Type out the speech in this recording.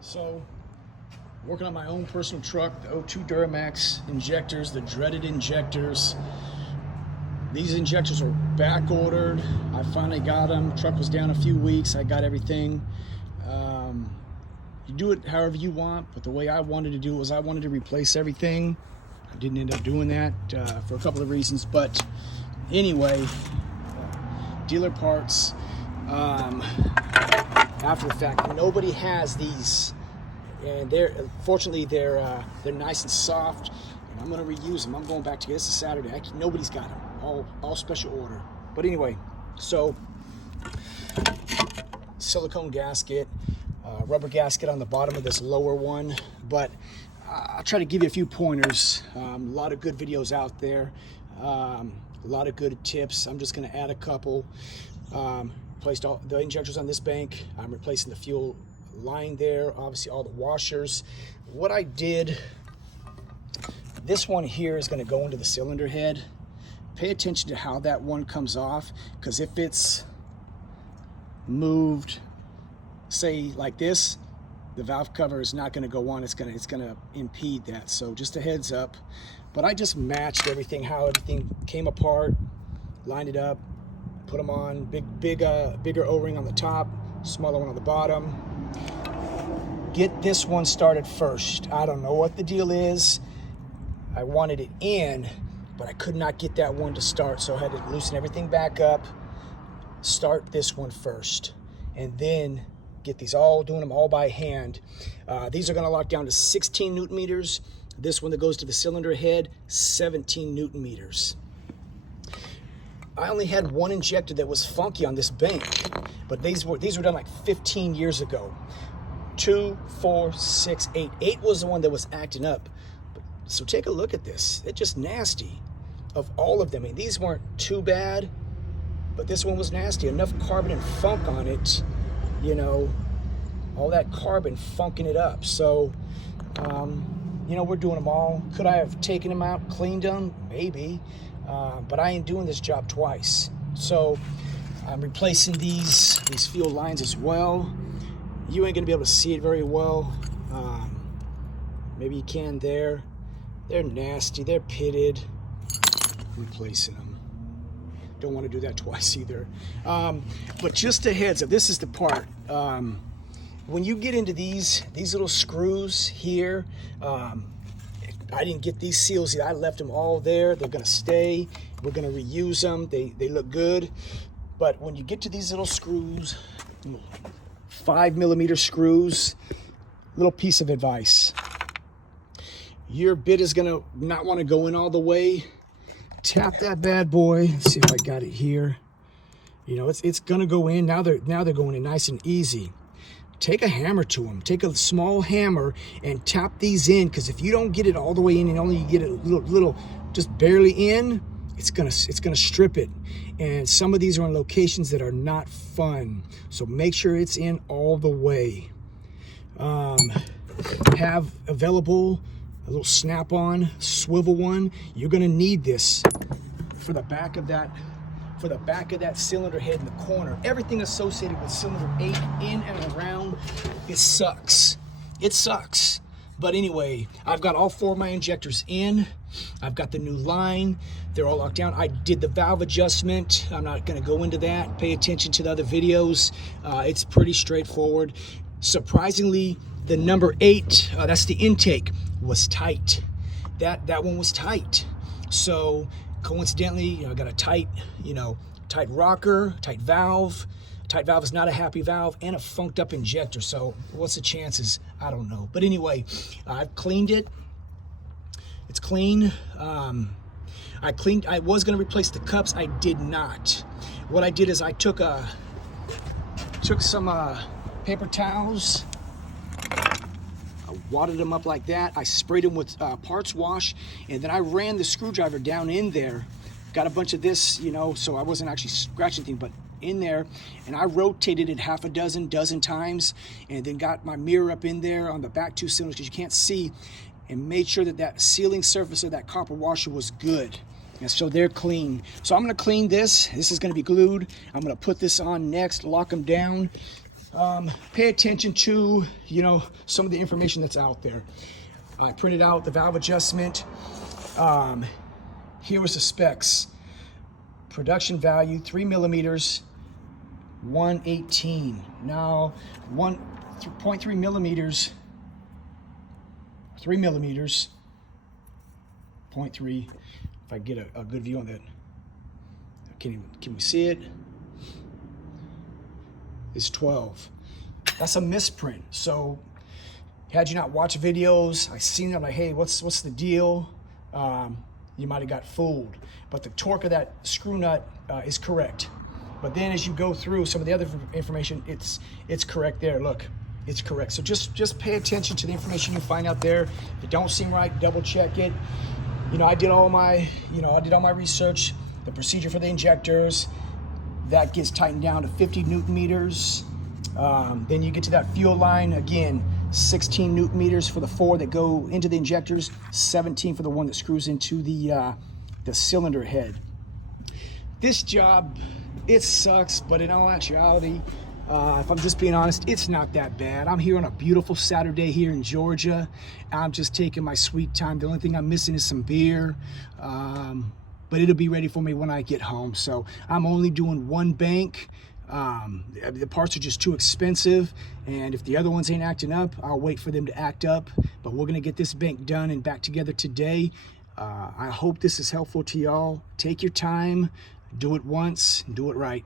So, working on my own personal truck, the 02 Duramax injectors, the dreaded injectors. These injectors are back ordered. I finally got them. Truck was down a few weeks. I got everything. You do it however you want, but the way I wanted to do it was I wanted to replace everything. I didn't end up doing that for a couple of reasons, but anyway, dealer parts. After the fact, nobody has these, and fortunately they're nice and soft, and I'm going to reuse them. I'm going back to this is Saturday. Nobody's got them. All special order. But anyway, so silicone gasket, rubber gasket on the bottom of this lower one, but I'll try to give you a few pointers. A lot of good videos out there, a lot of good tips. I'm just going to add a couple. Replaced all the injectors on this bank. I'm replacing the fuel line there, obviously all the washers. What I did, this one here is going to go into the cylinder head. Pay attention to how that one comes off, because if it's moved, say like this, the valve cover is not going to go on. It's going to impede that. So just a heads up. But I just matched everything, how everything came apart, lined it up, put them on. Bigger O-ring on the top, smaller one on the bottom. Get this one started first. I don't know what the deal is. I wanted it in, but I could not get that one to start, so I had to loosen everything back up, start this one first, and then get these doing them all by hand. These are going to lock down to 16 Newton meters. This one that goes to the cylinder head, 17 Newton meters. I only had one injector that was funky on this bank, but these were done like 15 years ago. 2, 4, 6, 8. 8 was the one that was acting up. So take a look at this. It's just nasty. Of all of them, I mean, these weren't too bad, but this one was nasty. Enough carbon and funk on it, you know, all that carbon funking it up. So, you know, we're doing them all. Could I have taken them out, cleaned them? Maybe. But I ain't doing this job twice. So I'm replacing these fuel lines as well. You ain't gonna be able to see it very well. Maybe you can there. They're nasty, they're pitted. Replacing them. Don't want to do that twice either. But just a heads up, this is the part. When you get into these little screws here, I didn't get these seals yet. I left them all there. They're gonna stay. We're gonna reuse them. They look good. But when you get to these little screws, 5mm screws, little piece of advice. Your bit is gonna not wanna go in all the way. Tap that bad boy. Let's see if I got it here. You know, it's gonna go in. Now they're going in nice and easy. Take a hammer to them. Take a small hammer and tap these in, because if you don't get it all the way in and only get it a little just barely in, it's gonna strip it. And some of these are in locations that are not fun. So make sure it's in all the way. Have available a little snap-on swivel one. You're gonna need this for the back of that. For the back of that cylinder head in the corner. Everything associated with cylinder 8 in and around, it sucks. It sucks. But anyway, I've got all 4 of my injectors in. I've got the new line. They're all locked down. I did the valve adjustment. I'm not gonna go into that. Pay attention to the other videos. It's pretty straightforward. Surprisingly, the number 8, that's the intake, was tight. That one was tight. So coincidentally, I got a tight rocker, tight valve. Tight valve is not a happy valve, and a funked up injector. So what's the chances? I don't know. But anyway, I've cleaned it. It's clean. I was gonna replace the cups. I did not. What I did is I took some paper towels. I wadded them up like that. I sprayed them with parts wash, and then I ran the screwdriver down in there. Got a bunch of this, you know, so I wasn't actually scratching anything, but in there, and I rotated it half a dozen times, and then got my mirror up in there on the back 2 cylinders because you can't see, and made sure that sealing surface of that copper washer was good. And so they're clean. So I'm gonna clean this. This is gonna be glued. I'm gonna put this on next, lock them down, pay attention to, you know, some of the information that's out there. I printed out the valve adjustment. Here was the specs. Production value 3 millimeters, 118. Now 1.3 millimeters, 3 millimeters, 0.3. If I get a good view on that, can we see it? Is 12. That's a misprint. So had you not watched videos, I seen them like, hey, what's the deal? You might have got fooled. But the torque of that screw nut is correct. But then as you go through some of the other information, it's correct there. Look, it's correct. So just pay attention to the information you find out there. If it don't seem right, double check it. You know, I did all my research. The procedure for the injectors, that gets tightened down to 50 Newton meters. Then you get to that fuel line, again, 16 Newton meters for the 4 that go into the injectors, 17 for the one that screws into the cylinder head. This job, it sucks, but in all actuality, if I'm just being honest, it's not that bad. I'm here on a beautiful Saturday here in Georgia. I'm just taking my sweet time. The only thing I'm missing is some beer. But it'll be ready for me when I get home. So I'm only doing one bank. The parts are just too expensive, and if the other ones ain't acting up, I'll wait for them to act up. But we're gonna get this bank done and back together today. I hope this is helpful to y'all. Take your time, do it once, do it right.